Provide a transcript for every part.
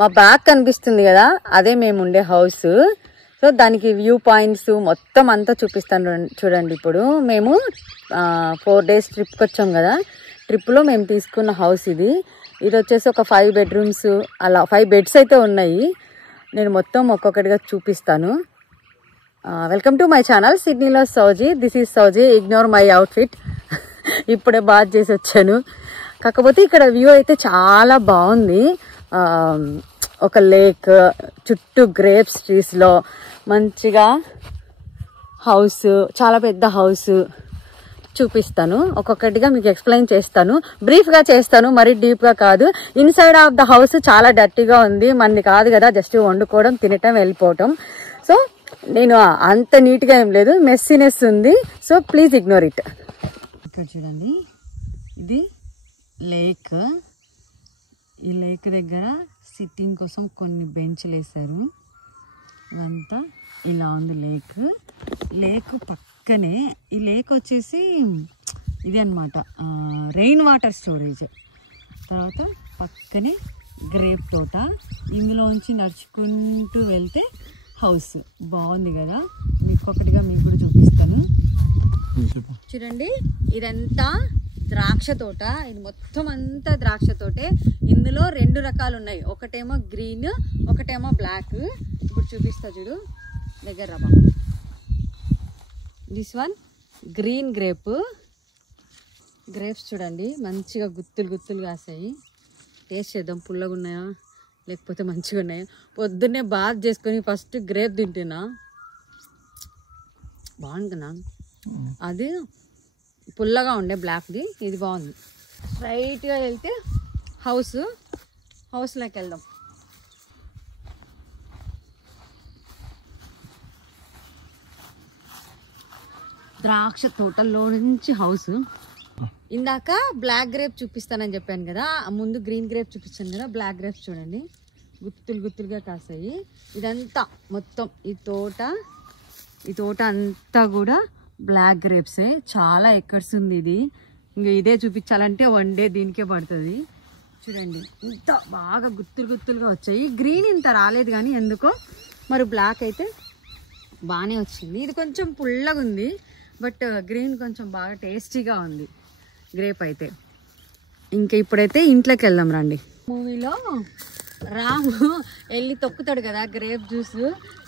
మా బ్యాక్ కనిపిస్తుంది కదా, అదే మేము ఉండే హౌస్. సో దానికి వ్యూ పాయింట్స్ మొత్తం అంతా చూపిస్తాను చూడండి. ఇప్పుడు మేము 4 days ట్రిప్కి వచ్చాం కదా, ట్రిప్లో మేము తీసుకున్న హౌస్ ఇది. ఇది వచ్చేసి ఒక 5 bedrooms, అలా 5 beds అయితే ఉన్నాయి. నేను మొత్తం ఒక్కొక్కటిగా చూపిస్తాను. వెల్కమ్ టు మై ఛానల్ సిడ్నీలో Souji. This is Souji, ignore my outfit. ఇప్పుడే బాత్ చేసి వచ్చాను. కాకపోతే ఇక్కడ వ్యూ అయితే చాలా బాగుంది. ఒక లేక్ చుట్టూ గ్రేప్స్ ట్రీస్లో మంచిగా హౌస్, చాలా పెద్ద హౌస్ చూపిస్తాను. ఒక్కొక్కటిగా మీకు ఎక్స్ప్లెయిన్ చేస్తాను, బ్రీఫ్గా చేస్తాను, మరీ డీప్గా కాదు. ఇన్సైడ్ ఆఫ్ ద హౌస్ చాలా డర్టీగా ఉంది. మనది కాదు కదా, జస్ట్ వండుకోవడం, తినటం, వెళ్ళిపోవటం. సో నేను అంత నీట్గా ఏం లేదు, మెస్సీనెస్ ఉంది. So please ignore it. ఇక్కడ చూడండి, ఇది లేక్. ఈ లేక్ దగ్గర సిట్టింగ్ కోసం కొన్ని బెంచ్లు వేశారు. ఇదంతా ఇలా ఉంది లేక్. లేక్ పక్కనే ఈ లేక్ వచ్చేసి ఇది అన్నమాట, రెయిన్ వాటర్ స్టోరేజ్. తర్వాత పక్కనే గ్రేప్ తోట. ఇందులోంచి నడుచుకుంటూ వెళ్తే హౌస్. బాగుంది కదా, మీకు ఒకటిగా మీకు కూడా చూపిస్తాను. చూడండి, ఇదంతా ద్రాక్ష తోట. ఇది మొత్తం అంతా ద్రాక్ష తోటే. ఇందులో 2 రకాలు ఉన్నాయి, ఒకటేమో గ్రీన్, ఒకటేమో బ్లాక్. ఇప్పుడు చూపిస్తా చూడు, దగ్గర రబ్బా. దిస్ వన్ గ్రీన్ గ్రేప్స్ చూడండి, మంచిగా గుత్తులు గుత్తులు కాసాయి. టేస్ట్ చేద్దాం, పుల్లగా ఉన్నాయా లేకపోతే మంచిగా ఉన్నాయా. పొద్దున్నే బాత్ చేసుకొని ఫస్ట్ గ్రేప్ తింటున్నా, బాగుంటున్నా. అది పుల్లగా ఉండే బ్లాక్ది, ఇది బాగుంది. స్ట్రైట్గా వెళ్తే హౌస్లోకి వెళ్దాం. ద్రాక్ష తోటలో నుంచి హౌస్. ఇందాక బ్లాక్ గ్రేప్ చూపిస్తానని చెప్పాను కదా, ముందు గ్రీన్ గ్రేప్ చూపించాను కదా. బ్లాక్ గ్రేప్స్ చూడండి, గుత్తులు గుత్తులుగా కాసాయి. ఇదంతా మొత్తం ఈ తోట అంతా కూడా బ్లాక్ గ్రేప్సే. చాలా ఎకర్స్ ఉంది ఇది. ఇంక ఇదే చూపించాలంటే 1 day దీనికే పడుతుంది. చూడండి, ఇంత బాగా గుత్తులు గుత్తులుగా వచ్చాయి. గ్రీన్ ఇంత రాలేదు కానీ ఎందుకో, మరి బ్లాక్ అయితే బాగానే వచ్చింది. ఇది కొంచెం పుల్లగా ఉంది, బట్ గ్రీన్ కొంచెం బాగా టేస్టీగా ఉంది గ్రేప్ అయితే. ఇంకా ఇప్పుడైతే ఇంట్లోకి వెళ్దాం రండి. మూవీలో రాము వెళ్ళి తొక్కుతాడు కదా గ్రేప్ జ్యూస్,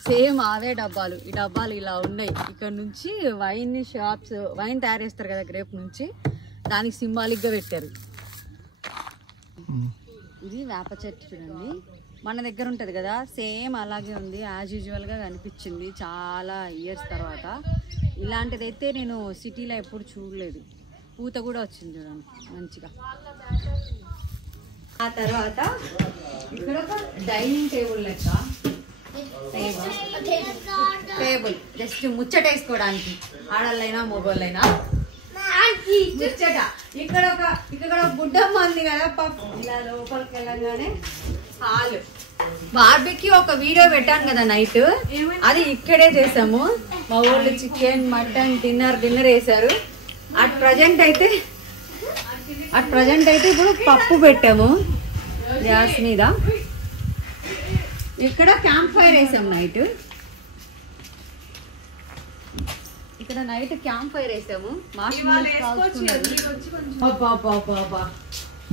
సేమ్ అవే డబ్బాలు. ఈ డబ్బాలు ఇలా ఉన్నాయి. ఇక్కడ నుంచి వైన్ తయారు చేస్తారు కదా గ్రేప్ నుంచి, దానికి సింబాలిక్గా పెట్టారు. ఇది వేప చెట్టు చూడండి, మన దగ్గర ఉంటుంది కదా, సేమ్ అలాగే ఉంది. యాజ్ యూజువల్గా కనిపించింది చాలా ఇయర్స్ తర్వాత. ఇలాంటిదైతే నేను సిటీలో ఎప్పుడు చూడలేదు. పూత కూడా వచ్చింది చూడండి మంచిగా. ఆ తర్వాత ఇక్కడ ఒక డైనింగ్ టేబుల్ లెక్క, టేబుల్ జస్ట్ ముచ్చట వేసుకోవడానికి, ఆడళ్ళైనా మొగోళ్ళైనా ముచ్చట. ఇక్కడ ఒక బుడ్డమ్మ ఉంది కదా, ఇలా లోపలికి వెళ్ళగానే హాల్. బార్బీకి ఒక వీడియో పెట్టాను కదా నైట్, అది ఇక్కడే చేసాము. మా ఊళ్ళో చికెన్, మటన్, డిన్నర్ వేసారు. అట్ ప్రజెంట్ అయితే ఇప్పుడు పప్పు పెట్టాము గ్యాస్ మీద. ఇక్కడ క్యాంప్ ఫైర్ వేసాం నైట్.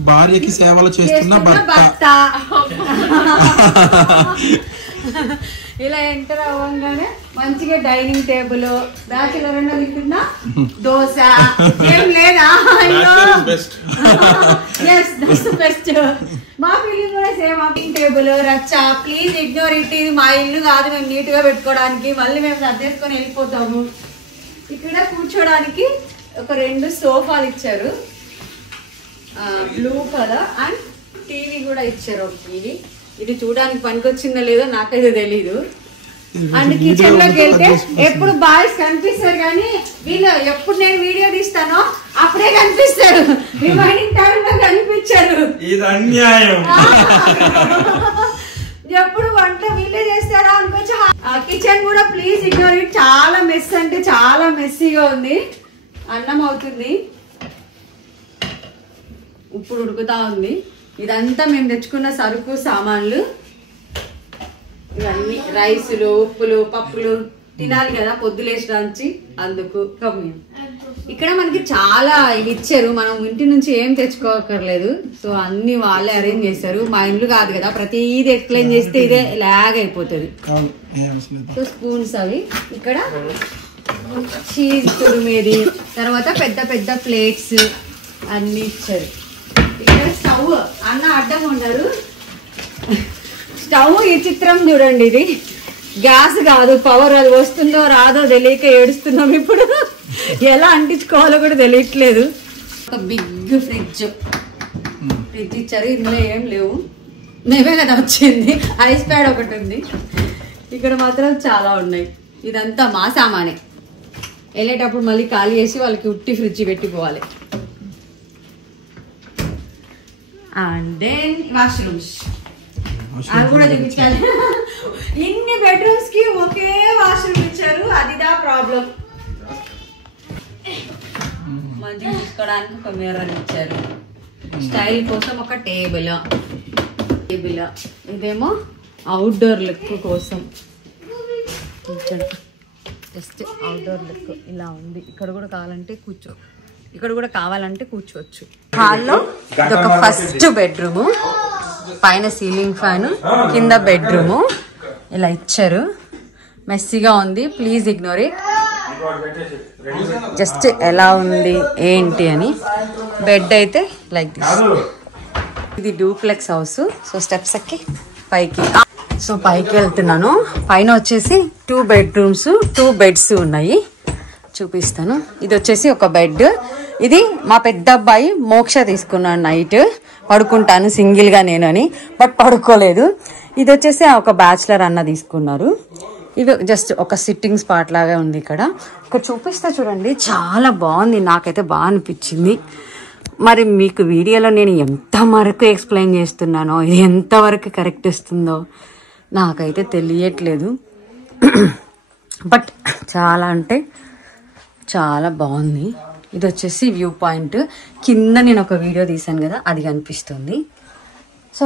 భార్యకి సేవలు చేస్తున్న భర్త. ఇలా ఎంటర్ అవ్వగానే మంచిగా డైనింగ్ టేబుల్. బ్యాచులర్ అన్న తింటున్నా దోశ ఏం లేదా, బెస్ట్. మా ఫీలింగ్ కూడా సేమ్. టేబుల్ రచ్చ, ప్లీజ్ ఇగ్నోర్ ఇట్. ఇది మా ఇల్లు కాదు, మేము నీట్ గా పెట్టుకోవడానికి. మళ్ళీ మేము సర్దేసుకొని వెళ్ళిపోతాము. ఇక్కడ కూర్చోడానికి ఒక 2 సోఫాలు ఇచ్చారు, బ్లూ కలర్. అండ్ టీవీ కూడా ఇచ్చారు, ఒక టీవీ. ఇది చూడడానికి పనికొచ్చిందో లేదో నాకైతే తెలీదు. అండ్ కిచెన్ లోకి వెళ్తే ఎప్పుడు బాయ్స్ కనిపిస్తారు కానీ వీళ్ళు ఎప్పుడు నేను వీడియో తీస్తానో అప్పుడే కనిపిస్తారు, రిమైనింగ్ టైం లో కనిపించారు. ఇది అన్యాయం. ఎప్పుడు వంట వీళ్ళే చేస్తారా అనుకోవచ్చు. కిచెన్ కూడా ప్లీజ్ ఇగ్నోర్ ఇట్. చాలా మెస్ అంటే చాలా మెస్సీగా ఉంది. అన్నం అవుతుంది, ఇప్పుడు ఉడుకుతా ఉంది. ఇదంతా మేము తెచ్చుకున్న సరుకు సామాన్లు. ఇవన్నీ రైసులు, ఉప్పులు, పప్పులు తినాలి కదా పొద్దులేసడానికి, అందుకు. ఇక్కడ మనకి చాలా ఇవి ఇచ్చారు, మనం ఇంటి నుంచి ఏం తెచ్చుకోకర్లేదు. సో అన్ని వాళ్ళే అరేంజ్ చేశారు. మా ఇల్లు కాదు కదా, ప్రతిదీ ఎక్స్ప్లెయిన్ చేస్తే ఇదే లాగ్ అయిపోతుంది. సో స్పూన్స్ అవి, ఇక్కడ చీజ్ తురిమేది, తర్వాత పెద్ద పెద్ద ప్లేట్స్ అన్ని ఇచ్చారు. ఇక్కడ స్టవ్ అన్న అడ్డం ఉన్నారు. స్టవ్ ఈ చిత్రం చూడండి, ఇది గ్యాస్ కాదు, పవర్. అది వస్తుందో రాదో తెలియక ఏడుస్తున్నాం ఇప్పుడు. ఎలా అంటించుకోవాలో కూడా తెలియట్లేదు. ఒక బిగ్ ఫ్రిడ్జ్ ఇచ్చారు, ఇందులో ఏం లేవు, మేమే కదా వచ్చింది. ఐస్ ప్యాడ్ ఒకటి ఉంది. ఇక్కడ మాత్రం చాలా ఉన్నాయి. ఇదంతా మా సామానే. వెళ్ళేటప్పుడు మళ్ళీ ఖాళీ చేసి వాళ్ళకి ఉట్టి ఫ్రిడ్జ్ పెట్టిపోవాలి. అండ్ దెన్ వాష్రూమ్స్ అవి కూడా చూపించాలి. ఇన్ని బెడ్రూమ్స్ కి ఒకే వాష్రూమ్ ఇచ్చారు, అదిదా ప్రాబ్లం. మంచిగా చూసుకోవడానికి ఒక మిర్రర్ ఇచ్చారు. స్టైల్ కోసం ఒక టేబుల్. ఇదేమో అవుట్డోర్ లుక్ కోసం జస్ట్ అవుట్డోర్ లుక్ ఇలా ఉంది. ఇక్కడ కూడా కావాలంటే కూర్చోవచ్చు. హాల్లో ఇదొక ఫస్ట్ బెడ్రూమ్, పైన సీలింగ్ ఫ్యాన్, కింద బెడ్రూమ్ ఇలా ఇచ్చారు. మెస్సీగా ఉంది, ప్లీజ్ ఇగ్నోర్ ఇట్. జస్ట్ ఎలా ఉంది ఏంటి అని. బెడ్ అయితే లైక్ దిస్. ఇది డూప్లెక్స్ హౌస్. సో స్టెప్స్ ఎక్కి పైకి వెళ్తున్నాను. పైన వచ్చేసి 2 బెడ్రూమ్స్, 2 బెడ్స్ ఉన్నాయి, చూపిస్తాను. ఇది వచ్చేసి ఒక బెడ్. ఇది మా పెద్ద అబ్బాయి మోక్ష తీసుకున్నాడు, నైట్ పడుకుంటాను సింగిల్ గా నేను అని, బట్ పడుకోలేదు. ఇది వచ్చేసి ఒక బ్యాచిలర్ అన్న తీసుకున్నారు. ఇది జస్ట్ ఒక సిట్టింగ్ స్పాట్ లాగా ఉంది. ఇక్కడ చూపిస్తే చూడండి, చాలా బాగుంది, నాకైతే బాగా అనిపించింది. మరి మీకు వీడియోలో నేను ఎంత వరకు ఎక్స్ప్లెయిన్ చేస్తున్నానో, ఇది ఎంతవరకు కరెక్ట్ ఇస్తుందో నాకైతే తెలియట్లేదు. బట్ చాలా అంటే చాలా బాగుంది. ఇది వచ్చేసి వ్యూ పాయింట్. కింద నేను ఒక వీడియో తీసాను కదా, అది కనిపిస్తుంది. సో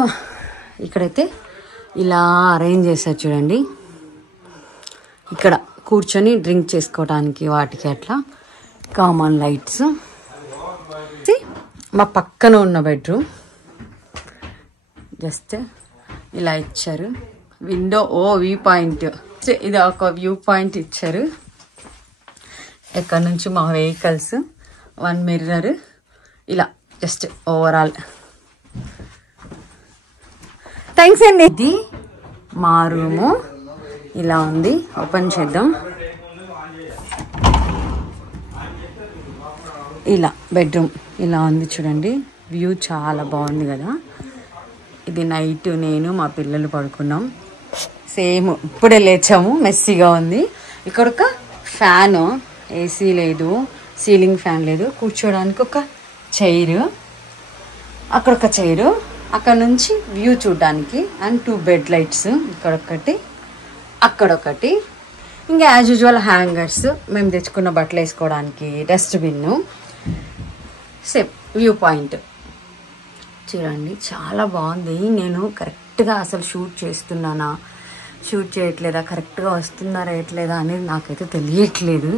ఇక్కడైతే ఇలా అరేంజ్ చేశారు చూడండి. ఇక్కడ కూర్చొని డ్రింక్ చేసుకోవడానికి వాటికి అట్లా కామన్ లైట్స్. మా పక్కన ఉన్న బెడ్రూమ్ జస్ట్ ఇలా ఇచ్చారు. విండో వ్యూ పాయింట్, ఇది ఒక వ్యూ పాయింట్ ఇచ్చారు. ఎక్కడ నుంచి మా వెహికల్స్, 1 మిర్రర్, ఇలా జస్ట్ ఓవరాల్. థ్యాంక్స్ అండి. ఇది మా రూము ఇలా ఉంది. ఓపెన్ చేద్దాం. ఇలా బెడ్రూమ్ ఇలా ఉంది చూడండి. వ్యూ చాలా బాగుంది కదా. ఇది నైట్ నేను మా పిల్లలు పడుకున్నాం. సేమ్ ఇప్పుడే లేచాము, మెస్సీగా ఉంది. ఇక్కడ ఒక ఫ్యాను, ఏసీ లేదు, సీలింగ్ ఫ్యాన్ లేదు, కూర్చోడానికి ఒక చైరు, అక్కడ ఒక చైరు, అక్కడ నుంచి వ్యూ చూడడానికి. అండ్ 2 బెడ్ లైట్స్, ఇక్కడ ఒకటి అక్కడొకటి. ఇంకా యాజ్ యూజువల్ హ్యాంగర్స్, మేము తెచ్చుకున్న బట్టలు వేసుకోవడానికి, డస్ట్బిన్, సేమ్ వ్యూ పాయింట్. చూడండి చాలా బాగుంది. నేను కరెక్ట్గా అసలు షూట్ చేస్తున్నానా, షూట్ చేయట్లేదా, కరెక్ట్గా వస్తుందా రేయట్లేదా అనేది నాకైతే తెలియట్లేదు.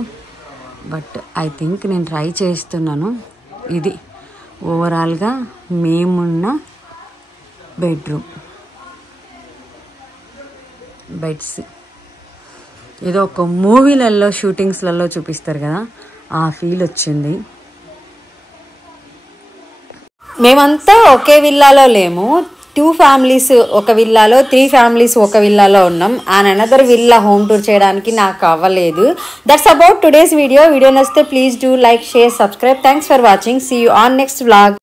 బట్ ఐ థింక్ నేను ట్రై చేస్తున్నాను. ఇది ఓవరాల్గా మేమున్న బెడ్రూమ్. బెడ్స్ ఏదో ఒక మూవీలలో షూటింగ్స్లలో చూపిస్తారు కదా, ఆ ఫీల్ వచ్చింది. మేమంతా ఒకే విల్లాలో లేము. 2 ఫ్యామిలీస్ ఒక విల్లాలో, 3 ఫ్యామిలీస్ ఒక విల్లాలో ఉన్నాం. And another villa home tour చేయడానికి నాకు అవ్వలేదు. That's about today's video. Video నచ్చితే please do like, share, subscribe. Thanks for watching. See you on next vlog.